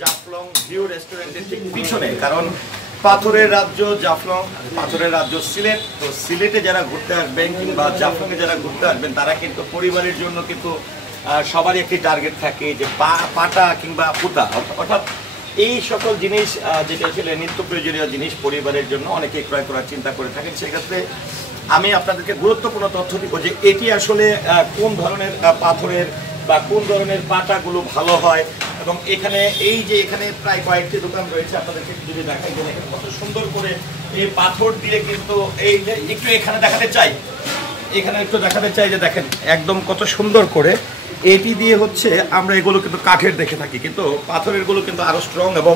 Jaflong view রেস্টুরেন্টের ঠিক পিছনে, কারণ পাথরের রাজ্য জাফলং, পাথরের রাজ্য সিলেট। তো সিলেটে যারা ঘুরতে আসবেন কিংবা জাফলংয়ে যারা ঘুরতে আসবেন তারা কিন্তু পরিবারের জন্য কিন্তু সবারই একটি টার্গেট থাকে যে পাটা কিংবা পুতা, অর্থাৎ এই সকল জিনিস যেটা আসলে নিত্য প্রয়োজনীয় জিনিস পরিবারের জন্য অনেকে ক্রয় করার চিন্তা করে থাকেন। সেক্ষেত্রে আমি আপনাদেরকে গুরুত্বপূর্ণ তথ্য দিব যে এটি আসলে কোন ধরনের পাথরের বা কোন ধরনের পাটাগুলো ভালো হয়। এবং এখানে এই যে এখানে প্রায় কয়েকটি দোকান রয়েছে, আপনাদেরকে যদি দেখাই যে এখানে কত সুন্দর করে এই পাথর দিয়ে কিন্তু এই যে একটু এখানে দেখাতে চাই, এখানে একটু দেখাতে চাই যে দেখেন একদম কত সুন্দর করে এটি দিয়ে হচ্ছে আমরা এগুলো কিন্তু কাঠের দেখে থাকি, কিন্তু পাথরের গুলো কিন্তু আরো স্ট্রং এবং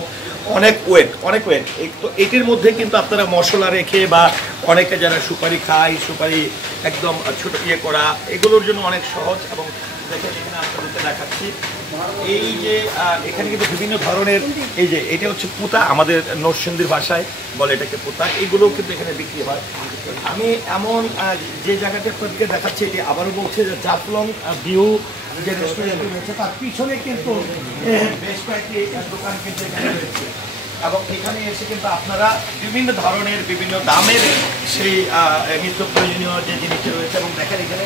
অনেক ওয়েট। তো এটির মধ্যে কিন্তু আপনারা মশলা রেখে বা অনেকে যারা সুপারি খায়, সুপারি একদম ছোট ইয়ে করা, এগুলোর জন্য অনেক সহজ। এবং দেখেন এখানে আপনাদেরকে দেখাচ্ছি এই যে এখানে কিন্তু বিভিন্ন ধরনের, এই যে এটা হচ্ছে পুতা, আমাদের নরসিংদীর ভাষায় বলে এটাকে পুতা, এগুলো কিন্তু এখানে বিক্রি হয়। আমি এমন যে জায়গাটা আপনাদেরকে দেখাচ্ছি এটি আবারও বলছে যে জাফলং ভিউ যে রেস্টুরেন্ট রয়েছে তার পিছনে কিন্তু বেশ কয়েকটি দোকান কিন্তু এখানে রয়েছে। এবং এখানে এসে কিন্তু আপনারা বিভিন্ন ধরনের বিভিন্ন দামের সেই নিত্য প্রয়োজনীয় যে জিনিসটি রয়েছে। এবং দেখেন এখানে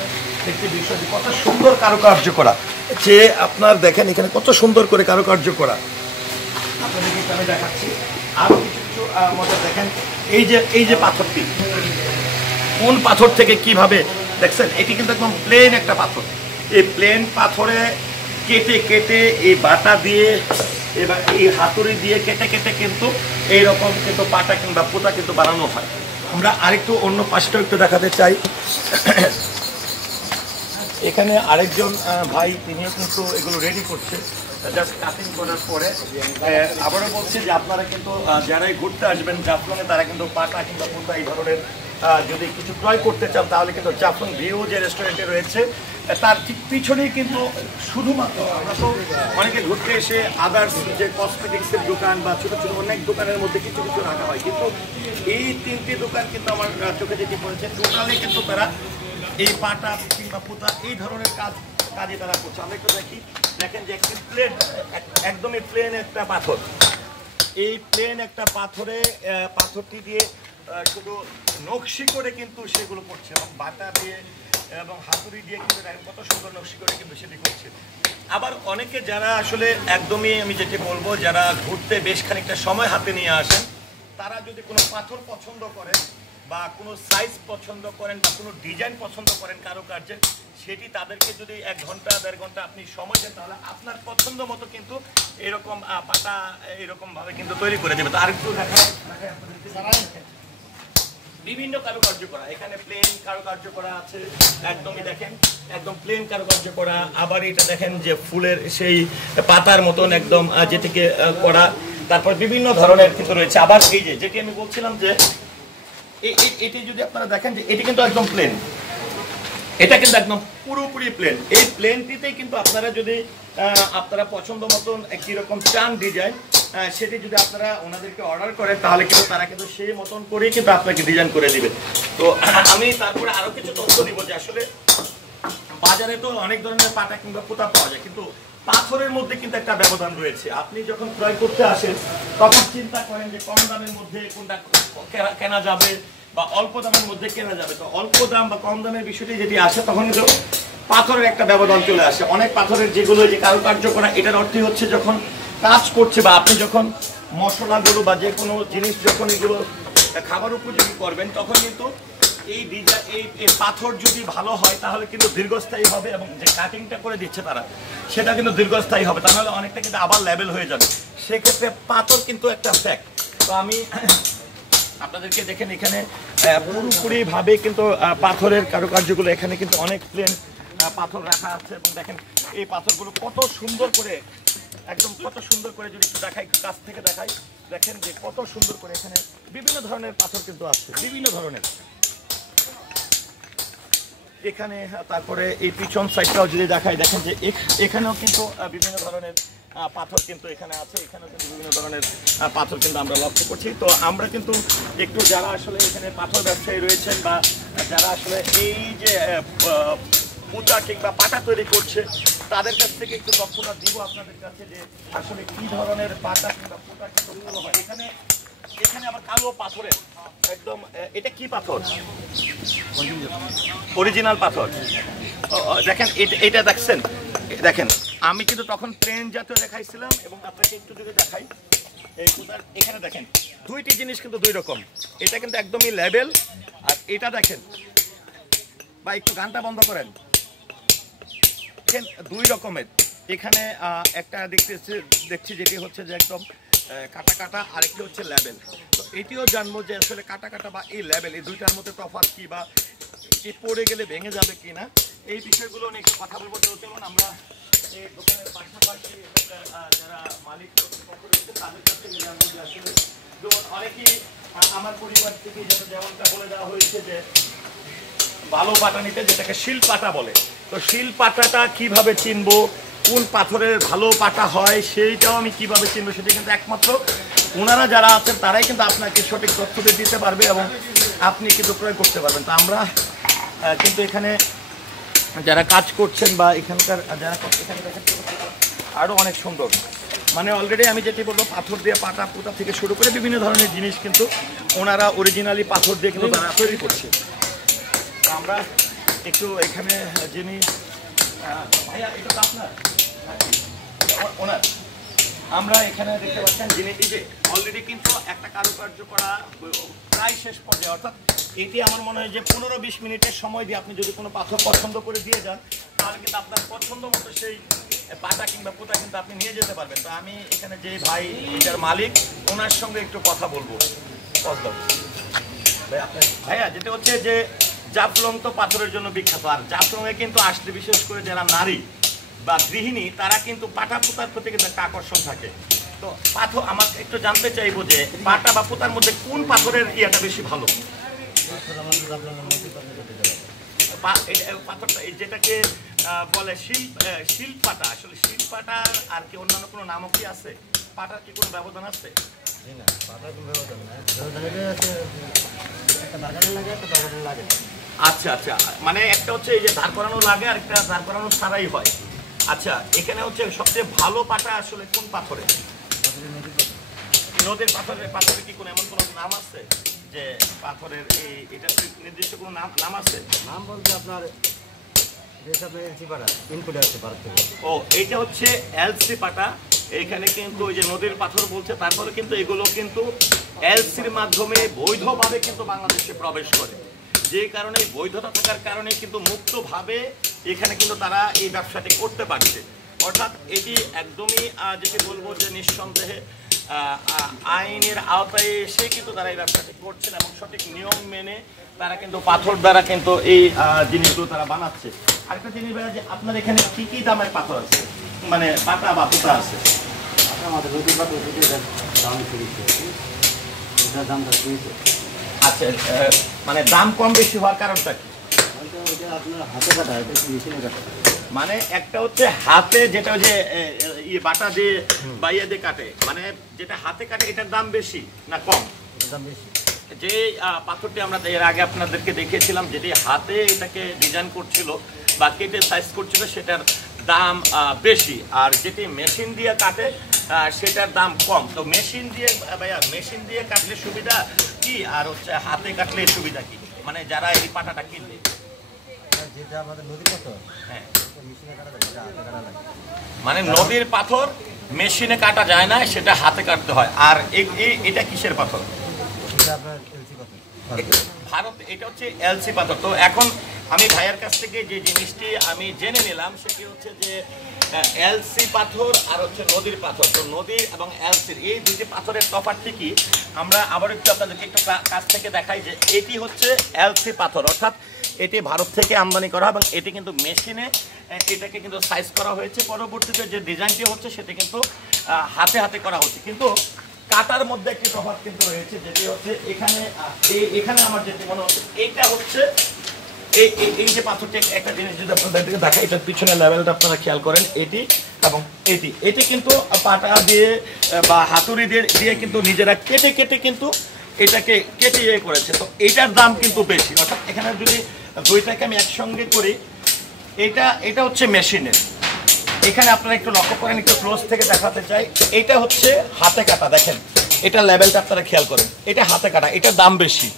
একটি বিষয়টি কত সুন্দর কারুকার্য করা, যে আপনার দেখেন এখানে কত সুন্দর করে কারুকার্য করা, আপনাদেরকে আমি দেখাচ্ছি আরো কিছু কিছু মজা। দেখেন এই যে পাথরটি কোন পাথর থেকে কিভাবে দেখছেন, এটি কিন্তু একদম প্লেন একটা পাথর। এই প্লেন পাথরে কেটে কেটে এই বাটা দিয়ে এবার এই হাতুড়ি দিয়ে কেটে কেটে কিন্তু এইরকম কিন্তু পাটা কিংবা পোতা কিন্তু বানানো হয়। আমরা আরেকটু অন্য পাশটাও একটু দেখাতে চাই। এখানে আরেকজন ভাই তিনিও কিন্তু এগুলো রেডি করছে, জাস্ট কাটিং করার পরে। আবারও বলছি যে আপনারা কিন্তু যারাই ঘুরতে আসবেন জাফলংয়ে তারা কিন্তু পাটা কিংবা পোতা এই ধরনের যদি কিছু ক্রয় করতে চান তাহলে কিন্তু জাফলং ভিউ যে রেস্টুরেন্টে রয়েছে তার ঠিক পিছনেই কিন্তু শুধুমাত্র, আমরা তো অনেকে ঘুরতে এসে আদার্স যে কসমেটিক্সের দোকান বা ছোটো ছোটো অনেক দোকানের মধ্যে কিছু কিছু রাখা হয়, কিন্তু এই তিনটি দোকান কিন্তু আমার চোখে যেটি পড়েছে টোটালি কিন্তু তারা এই পাটা কিংবা পুতা এই ধরনের কাজে তারা করছে। আমরা একটু দেখেন যে একটি প্লেন, একদমই প্লেন একটা পাথর, এই প্লেন একটা পাথরে পাথরটি দিয়ে শুধু নকশি করে কিন্তু সেগুলো করছে এবং বাটা দিয়ে এবং হাতুড়ি দিয়ে কিন্তু কত সুন্দর নকশি করে কিন্তু সেটি করছে। আবার অনেকে যারা আসলে একদমই আমি যেটি বলবো যারা ঘুরতে বেশ খানিকটা সময় হাতে নিয়ে আসেন, তারা যদি কোনো পাথর পছন্দ করেন বা কোনো সাইজ পছন্দ করেন বা কোনো ডিজাইন পছন্দ করেন কারুকার্যের, সেটি তাদেরকে যদি 1 ঘন্টা 1.5 ঘন্টা আপনি সময় দেন তাহলে আপনার পছন্দ মতো কিন্তু এরকম পাটা এরকমভাবে কিন্তু তৈরি করে দেবে। তো আরেকটু বিভিন্ন কারুকার্য করা, এখানে প্লেন কারুকার্য করা আছে, একদমই দেখেন একদম প্লেন কারুকার্য করা। আবার এটা দেখেন যে ফুলের সেই পাতার মতন একদম যেটিকে করা, তারপর বিভিন্ন ধরনের কিন্তু রয়েছে। আবার এই যে যেটি আমি বলছিলাম যে এটি যদি আপনারা দেখেন যে এটি কিন্তু একদম প্লেন, এটা কিন্তু একদম পুরোপুরি প্লেন। এই প্লেনটিতেই কিন্তু আপনারা যদি আপনারা পছন্দ মতন কীরকম চান ডিজাইন, সেটি যদি আপনারা ওনাদেরকে অর্ডার করেন তাহলে কিন্তু তারা কিন্তু সেই মতন করেই কিন্তু আপনাকে ডিজাইন করে দিবে। তো আমি তারপরে আরও কিছু তথ্য দিব যে আসলে বাজারে তো অনেক ধরনের পাটা কিংবা পোতা পাওয়া যায়, কিন্তু পাথরের মধ্যে কিন্তু একটা ব্যবধান রয়েছে। আপনি যখন ক্রয় করতে আসেন তখন চিন্তা করেন যে কম দামের মধ্যে কোনটা কেনা যাবে বা অল্প দামের মধ্যে কেনা যাবে। তো অল্প দাম বা কম দামের বিষয়টি যেটি আসে তখন কিন্তু পাথরের একটা ব্যবধান চলে আসে। অনেক পাথরের যেগুলো যে কারুকার্য করা, এটার অর্থই হচ্ছে যখন কাজ করছে বা আপনি যখন মশলাগুলো বা যে কোনো জিনিস যখন এগুলো খাবার উপযোগী করবেন তখন কিন্তু এই পাথর যদি ভালো হয় তাহলে কিন্তু দীর্ঘস্থায়ী হবে এবং যে কাটিংটা করে দিচ্ছে তারা সেটা কিন্তু দীর্ঘস্থায়ী হবে, তাহলে অনেকটা কিন্তু আবার লেভেল হয়ে যাবে। সেক্ষেত্রে পাথর কিন্তু একটা ফ্যাক্ট। তো আমি আপনাদেরকে দেখেন এখানে পুরোপুরিভাবে কিন্তু পাথরের কারুকার্যগুলো, এখানে কিন্তু অনেক প্লেন পাথর রাখা আছে এবং দেখেন এই পাথরগুলো কত সুন্দর করে একদম কত সুন্দর করে যদি একটু দেখাই, কাছ থেকে দেখাই, দেখেন যে কত সুন্দর করে এখানে বিভিন্ন ধরনের পাথর কিন্তু আছে, বিভিন্ন ধরনের এখানে। তারপরে এই পিছন সাইডটাও যদি দেখাই, দেখেন যে এখানেও কিন্তু বিভিন্ন ধরনের পাথর কিন্তু এখানে আছে, এখানেও কিন্তু বিভিন্ন ধরনের পাথর কিন্তু আমরা লক্ষ্য করছি। তো আমরা কিন্তু একটু যারা আসলে এখানে পাথর ব্যবসায়ী রয়েছেন বা যারা আসলে এই যে পুঁতা কিংবা পাটা তৈরি করছে তাদের কাছ থেকে একটু তথ্যটা দিব আপনাদের কাছে যে আসলে কি ধরনের পাটা কিংবা পুঁতা কিন্তু ভালো হয়। এখানে এখানে আবার কালো পাথরের একদম, এটা কি পাথর? অরিজিনাল পাথর। দেখেন এটা দেখছেন, দেখেন আমি কিন্তু তখন প্লেন জাতীয় দেখাইছিলাম এবং আপনাকে একটু যদি দেখাই এই পুঁতার এখানে দেখেন দুইটি জিনিস কিন্তু দুই রকম। এটা কিন্তু একদমই লেভেল, আর এটা দেখেন বা একটু গানটা বন্ধ করেন, দুই রকমের। এখানে একটা দেখছি যেটি হচ্ছে যে একদম কাটা কাটা, আরেকটি হচ্ছে লেভেল। তো এটিও জানবো যে আসলে কাটা কাটা বা এই লেভেল এই দুইটার মধ্যে তফাৎ কি, বা এটি পড়ে গেলে ভেঙে যাবে কি না, এই বিষয়গুলো নিয়ে একটু কথা বলবো। চলুন আমরা এই দোকানের পাশাপাশি যারা মালিক রয়েছে তাদের কাছে জানবো যে আসলে অনেকেই আমার পরিবার থেকে যেমনটা বলে দেওয়া হয়েছে যে ভালো পাটা নিতে, যেটাকে শিল পাটা বলে। তো শিল পাটাটা কিভাবে চিনবো, কোন পাথরের ভালো পাটা হয় সেইটাও আমি কিভাবে চিনবো, সেটা কিন্তু একমাত্র ওনারা যারা আছেন তারাই কিন্তু আপনাকে সঠিক তথ্যটা দিতে পারবে এবং আপনি কিন্তু প্রয়োগ করতে পারবেন। তো আমরা কিন্তু এখানে যারা কাজ করছেন বা এখানকার যারা এখানে আরও অনেক সুন্দর, মানে অলরেডি আমি যেটি বলবো পাথর দিয়ে পাটা পুঁতা থেকে শুরু করে বিভিন্ন ধরনের জিনিস কিন্তু ওনারা অরিজিনালি পাথর দিয়ে কিন্তু তারা তৈরি করছে। আমরা একটু এখানে যিনি ভাইয়া এটা তো আপনার ওনার, আমরা এখানে দেখতে পাচ্ছেন যিনি যে অলরেডি কিন্তু একটা কারুকার্য করা প্রায় শেষ পর্যায়ে, অর্থাৎ এটি আমার মনে হয় যে 15-20 মিনিটের সময় দিয়ে আপনি যদি কোনো পাথর পছন্দ করে দিয়ে যান তাহলে কিন্তু আপনার পছন্দ মতো সেই পাটা কিংবা পুঁতা কিন্তু আপনি নিয়ে যেতে পারবেন। তো আমি এখানে যে ভাই এটার মালিক ওনার সঙ্গে একটু কথা বলবো। ভাইয়া যেটা হচ্ছে যে জাফলং তো পাথরের জন্য বিখ্যাত, আর জাফলংয়ে কিন্তু আসলে বিশেষ করে যারা নারী বা গৃহিণী তারা কিন্তু পাটা পুঁতার প্রতি কিন্তু একটা আকর্ষণ থাকে। তো পাথর আমার একটু জানতে চাইবো যে পাটা বা পুঁতার মধ্যে কোন পাথরের ইয়েটা বেশি ভালো? পাথরটা যেটাকে বলে শিল পাটা, আসলে শিল পাটা আর কি অন্যান্য কোনো নামও কি আছে? পাটার কি কোনো ব্যবধান আছে? আচ্ছা আচ্ছা, মানে একটা হচ্ছে এই যে ধার করানো লাগে আর একটা ধার করানো ছাড়াই হয়। আচ্ছা, এখানে হচ্ছে সবচেয়ে ভালো পাটা আসলে কোন পাথরে? নদীর পাথরের। পাথরে কি কোনো এমন কোনো নাম আছে যে পাথরের এটা নির্দিষ্ট কোনো নাম আছে? নাম বলতে আপনার ও এইটা হচ্ছে এলসি পাটা। এইখানে কিন্তু ওই যে নদীর পাথর বলছে, তারপরে কিন্তু এগুলো কিন্তু এলসির মাধ্যমে বৈধভাবে কিন্তু বাংলাদেশে প্রবেশ করে, যে কারণে বৈধতা থাকার কারণে কিন্তু মুক্তভাবে এখানে কিন্তু তারা এই ব্যবসাটি করতে পারছে। অর্থাৎ এটি একদমই যেটি বলবো যে নিঃসন্দেহে আইনের আওতায় এসে কিন্তু তারা এই ব্যবসাটি করছেন এবং সঠিক নিয়ম মেনে তারা কিন্তু পাথর দ্বারা কিন্তু এই জিনিসগুলো তারা বানাচ্ছে। আরেকটা জিনিস যে আপনার এখানে কি কি দামের পাথর আছে, মানে পাতা বা পুঁতা আছে? আচ্ছা, মানে দাম কম বেশি হওয়ার কারণটা কি? মানে একটা হচ্ছে হাতে যেটা যে বাটা দিয়ে বাইয়া দিয়ে কাটে, মানে যেটা হাতে কাটে এটার দাম বেশি না কম? যে পাথরটি আমরা এর আগে আপনাদেরকে দেখিয়েছিলাম যেটি হাতে এটাকে ডিজাইন করছিল বা কেটে সাইজ করছিল সেটার দাম বেশি, আর যেটি মেশিন দিয়ে কাটে সেটার দাম কম। তো মেশিন দিয়ে ভাইয়া মেশিন দিয়ে কাটলে সুবিধা কি আর হচ্ছে হাতে কাটলে সুবিধা কি, মানে যারা এই পাটাটা কিনবে? হ্যাঁ, মানে নদীর পাথর মেশিনে কাটা যায় না, সেটা হাতে কাটতে হয়। আর এটা কিসের পাথর? ভারত, এটা হচ্ছে এলসি পাথর। তো এখন আমি ভাইয়ের কাছ থেকে যে জিনিসটি আমি জেনে নিলাম সেটি হচ্ছে যে এলসি পাথর আর হচ্ছে নদীর পাথর। তো নদী এবং এলসির এই দুইটি পাথরের তফাৎটি কি আমরা আবার একটু আপনাদেরকে একটু কাছ থেকে দেখাই যে এটি হচ্ছে এলসি পাথর, অর্থাৎ এটি ভারত থেকে আমদানি করা এবং এটি কিন্তু মেশিনে এটাকে কিন্তু সাইজ করা হয়েছে। পরবর্তীতে যে ডিজাইনটি হচ্ছে সেটি কিন্তু হাতে হাতে করা হচ্ছে, কিন্তু কাটার মধ্যে একটি তফাৎ কিন্তু রয়েছে, যেটি হচ্ছে এখানে আমার যেটি মনে হচ্ছে এইটা হচ্ছে এই যে পাথরটি, একটা জিনিস যদি আপনাদেরকে দেখাই, এটার পিছনের লেভেলটা আপনারা খেয়াল করেন, এটি এবং এটি কিন্তু পাটা দিয়ে বা হাতুড়ি দিয়ে কিন্তু নিজেরা কেটে কেটে কিন্তু এটাকে কেটে করেছে। তো এটার দাম কিন্তু বেশি, অর্থাৎ এখানে যদি দুইটাকে আমি একসঙ্গে করি এটা হচ্ছে মেশিনের। এখানে আপনারা একটু লক্ষ্য করেন, একটু ক্লোজ থেকে দেখাতে চাই। এটা হচ্ছে হাতে কাটা, দেখেন এটা লেভেলটা আপনারা খেয়াল করেন, এটা হাতে কাটা, এটার দাম বেশি।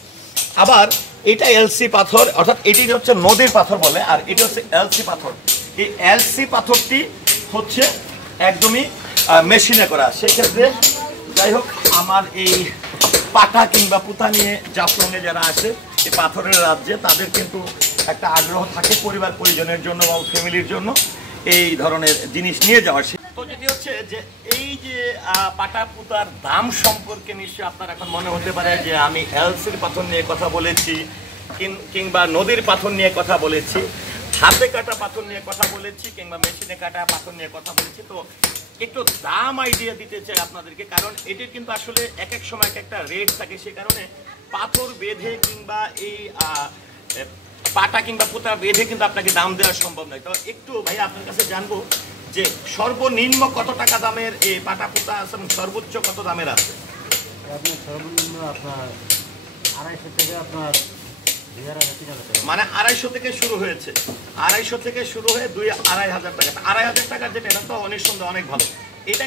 আবার এটা এলসি পাথর, অর্থাৎ এটি হচ্ছে নদীর পাথর বলে, আর এটা হচ্ছে এলসি পাথর। এই এলসি পাথরটি হচ্ছে একদমই মেশিনে করা। সেক্ষেত্রে যাই হোক, আমার এই পাটা কিংবা পুতা নিয়ে জাফলংয়ে যারা আসে এই পাথরের রাজ্যে, তাদের কিন্তু একটা আগ্রহ থাকে পরিবার পরিজনের জন্য বা ফ্যামিলির জন্য এই ধরনের জিনিস নিয়ে যাওয়ার। তো যেটি হচ্ছে যে এই যে পাটা পুতার দাম সম্পর্কে নিশ্চয়ই আপনার এখন মনে হতে পারে যে আমি এলসির পাথর নিয়ে কথা বলেছি কিংবা নদীর পাথর নিয়ে কথা বলেছি, হাতে কাটা পাথর নিয়ে কথা বলেছি কিংবা মেশিনে কাটা পাথর নিয়ে কথা বলেছি। তো একটু দাম আইডিয়া দিতে চাই আপনাদেরকে, কারণ এটির কিন্তু আসলে এক এক সময় এক একটা রেট থাকে। সে কারণে পাথর বেঁধে কিংবা এই পাটা কিংবা পুতা বেঁধে কিন্তু আপনাকে দাম দেওয়া সম্ভব নয়। তো একটু ভাই আপনার কাছে জানবো যে সর্বনিম্ন কত টাকা দামের এই পাটা পুতা আছে এবং সর্বোচ্চ কত দামের আছে? আপনার সর্বনিম্ন আপনার 250 থেকে আপনার 2500 মানে 250 থেকে শুরু হয়েছে, 250 থেকে শুরু হয়ে 2-2.5 টাকা। 2.5 টাকার যেটা, এটা তো অনেক সুন্দর, অনেক ভালো। এটা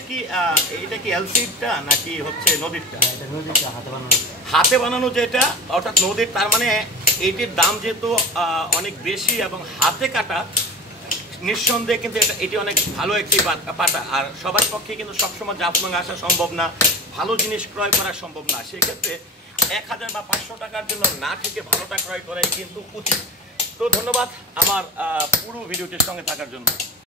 কি এলসিটা নাকি হচ্ছে নদীরটা? হাতে বানানো যেটা, অর্থাৎ নদীর, তার মানে এইটির দাম যেহেতু অনেক বেশি এবং হাতে কাটা, নিঃসন্দেহে কিন্তু এটি অনেক ভালো একটি পাটা। আর সবার পক্ষে কিন্তু সবসময় জাফলং আসা সম্ভব না, ভালো জিনিস ক্রয় করা সম্ভব না। সেক্ষেত্রে 1000 বা 500 টাকার জন্য না থেকে ভালোটা ক্রয় করাই কিন্তু উচিত। তো ধন্যবাদ আমার পুরো ভিডিওটির সঙ্গে থাকার জন্য।